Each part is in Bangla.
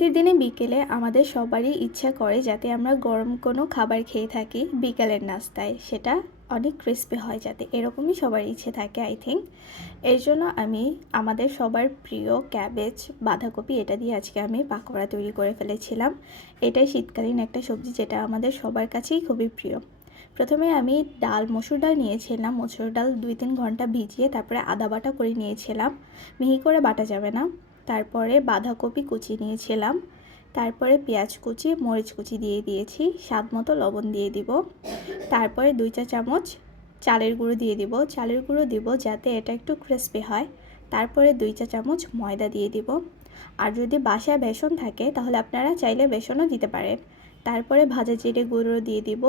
শীতের দিনে বিকেলে আমাদের সবারই ইচ্ছা করে যাতে আমরা গরম কোনো খাবার খেয়ে থাকি বিকালের নাস্তায়। সেটা অনেক ক্রিস্পি হয় যাতে। এরকমই সবার ইচ্ছে থাকে আই থিঙ্ক এর জন্য আমি, আমাদের সবার প্রিয় ক্যাবেজ বাঁধাকপি, এটা দিয়ে আজকে আমি পাকোড়া তৈরি করে ফেলেছিলাম। এটাই শীতকালীন একটা সবজি যেটা আমাদের সবার কাছেই খুবই প্রিয়। প্রথমে আমি ডাল, মসুর ডাল নিয়েছিলাম। মসুর ডাল দুই তিন ঘণ্টা ভিজিয়ে তারপরে আদা বাটা করে নিয়েছিলাম। মিহি করে বাটা যাবে না। তারপরে বাঁধাকপি কুচি নিয়েছিলাম। তারপরে পেঁয়াজ কুচি, মরিচ কুচি দিয়ে দিয়েছি। স্বাদ মতো লবণ দিয়ে দিব। তারপরে দুই চা চামচ চালের গুঁড়ো দিয়ে দিব। চালের গুঁড়ো দিব যাতে এটা একটু ক্রিস্পি হয়। তারপরে দুই চা চামচ ময়দা দিয়ে দিব। আর যদি বাসায় বেসন থাকে, তাহলে আপনারা চাইলে বেসনও দিতে পারেন। তারপরে ভাজা জিরে গুঁড়ো দিয়ে দিব।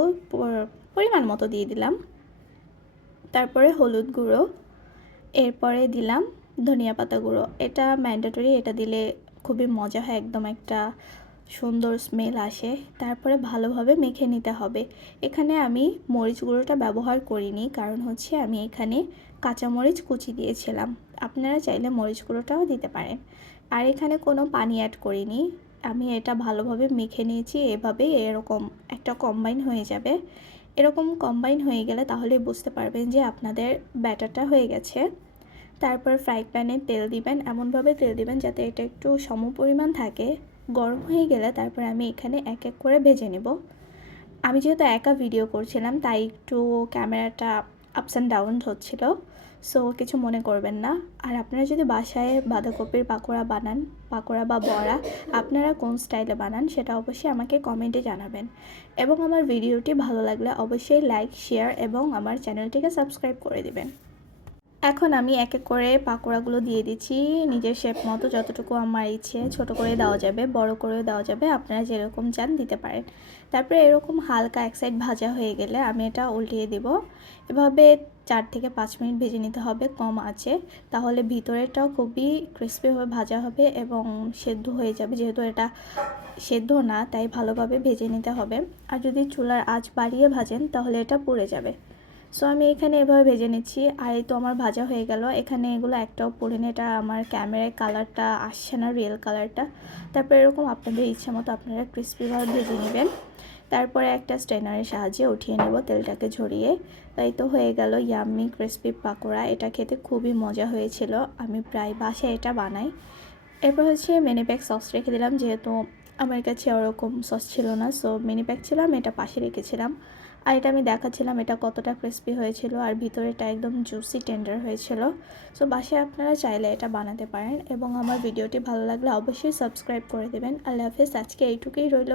পরিমাণ মতো দিয়ে দিলাম। তারপরে হলুদ গুঁড়ো। এরপরে দিলাম ধনিয়া পাতা গুঁড়ো। এটা ম্যান্ডেটরি এটা দিলে খুবই মজা হয়, একদম একটা সুন্দর স্মেল আসে। তারপরে ভালোভাবে মেখে নিতে হবে। এখানে আমি মরিচ গুঁড়োটা ব্যবহার করিনি, কারণ হচ্ছে আমি এখানে কাঁচামরিচ কুচি দিয়েছিলাম। আপনারা চাইলে মরিচ গুঁড়োটাও দিতে পারেন। আর এখানে কোনো পানি অ্যাড করিনি। আমি এটা ভালোভাবে মেখে নিয়েছি, এভাবে এরকম একটা কম্বাইন হয়ে যাবে। এরকম কম্বাইন হয়ে গেলে তাহলে বুঝতে পারবেন যে আপনাদের ব্যাটারটা হয়ে গেছে। তারপর ফ্রাই প্যানে তেল দিবেন, এমনভাবে তেল দিবেন যাতে এটা একটু সম পরিমাণ থাকে। গরম হয়ে গেলে তারপর আমি এখানে এক এক করে ভেজে নেব। আমি যেহেতু একা ভিডিও করছিলাম, তাই একটু ক্যামেরাটা আপস অ্যান্ড ডাউন হচ্ছিল সো কিছু মনে করবেন না। আর আপনারা যদি বাসায় বাঁধাকপির পাকোড়া বানান, পাকোড়া বা বড়া, আপনারা কোন স্টাইলে বানান সেটা অবশ্যই আমাকে কমেন্টে জানাবেন। এবং আমার ভিডিওটি ভালো লাগলে অবশ্যই লাইক শেয়ার এবং আমার চ্যানেলটিকে সাবস্ক্রাইব করে দিবেন। এখন আমি এক এক করে পাকোড়াগুলো দিয়ে দিচ্ছি। নিজের শেপ মতো যতটুকু আমার ইচ্ছে, ছোট করে দেওয়া যাবে, বড় করেও দেওয়া যাবে, আপনারা যেরকম চান দিতে পারেন। তারপরে এরকম হালকা এক সাইড ভাজা হয়ে গেলে আমি এটা উল্টিয়ে দিব। এভাবে চার থেকে পাঁচ মিনিট ভেজে নিতে হবে, কম আছে। তাহলে ভিতরেটাও খুবই ক্রিস্পিভাবে ভাজা হবে এবং সেদ্ধ হয়ে যাবে। যেহেতু এটা সেদ্ধ না, তাই ভালোভাবে ভেজে নিতে হবে। আর যদি চুলার আঁচ বাড়িয়ে ভাজেন, তাহলে এটা পুড়ে যাবে। সো আমি এখানে এভাবে ভেজে নিচ্ছি। আর এই তো আমার ভাজা হয়ে গেল। এখানে এগুলো একটাও পড়ে না। এটা আমার ক্যামেরায় কালারটা আসছে না রিয়েল কালারটা তারপর এরকম আপনাদের ইচ্ছা মতো আপনারা ক্রিস্পিভাবে ভেজে নেবেন। তারপরে একটা স্ট্রেনারের সাহায্যে উঠিয়ে নেব তেলটাকে ঝরিয়ে। তাই তো হয়ে গেল ইয়াম্মি ক্রিস্পি পাকোড়া। এটা খেতে খুবই মজা হয়েছিল। আমি প্রায় বাসায় এটা বানাই। এরপর হচ্ছে মিনি প্যাক সস রেখে দিলাম। যেহেতু আমার কাছে ওরকম সস ছিল না সো মিনি প্যাক ছিল আমি এটা পাশে রেখেছিলাম। আর এটা আমি দেখাচ্ছিলাম এটা কতটা ক্রিস্পি হয়েছিল আর ভিতরেটা একদম জুসি টেন্ডার হয়েছিল। সো বাসায় আপনারা চাইলে এটা বানাতে পারেন এবং আমার ভিডিওটি ভালো লাগলে অবশ্যই সাবস্ক্রাইব করে দেবেন। আল্লাহ হাফেজ, আজকে এইটুকুই রইল।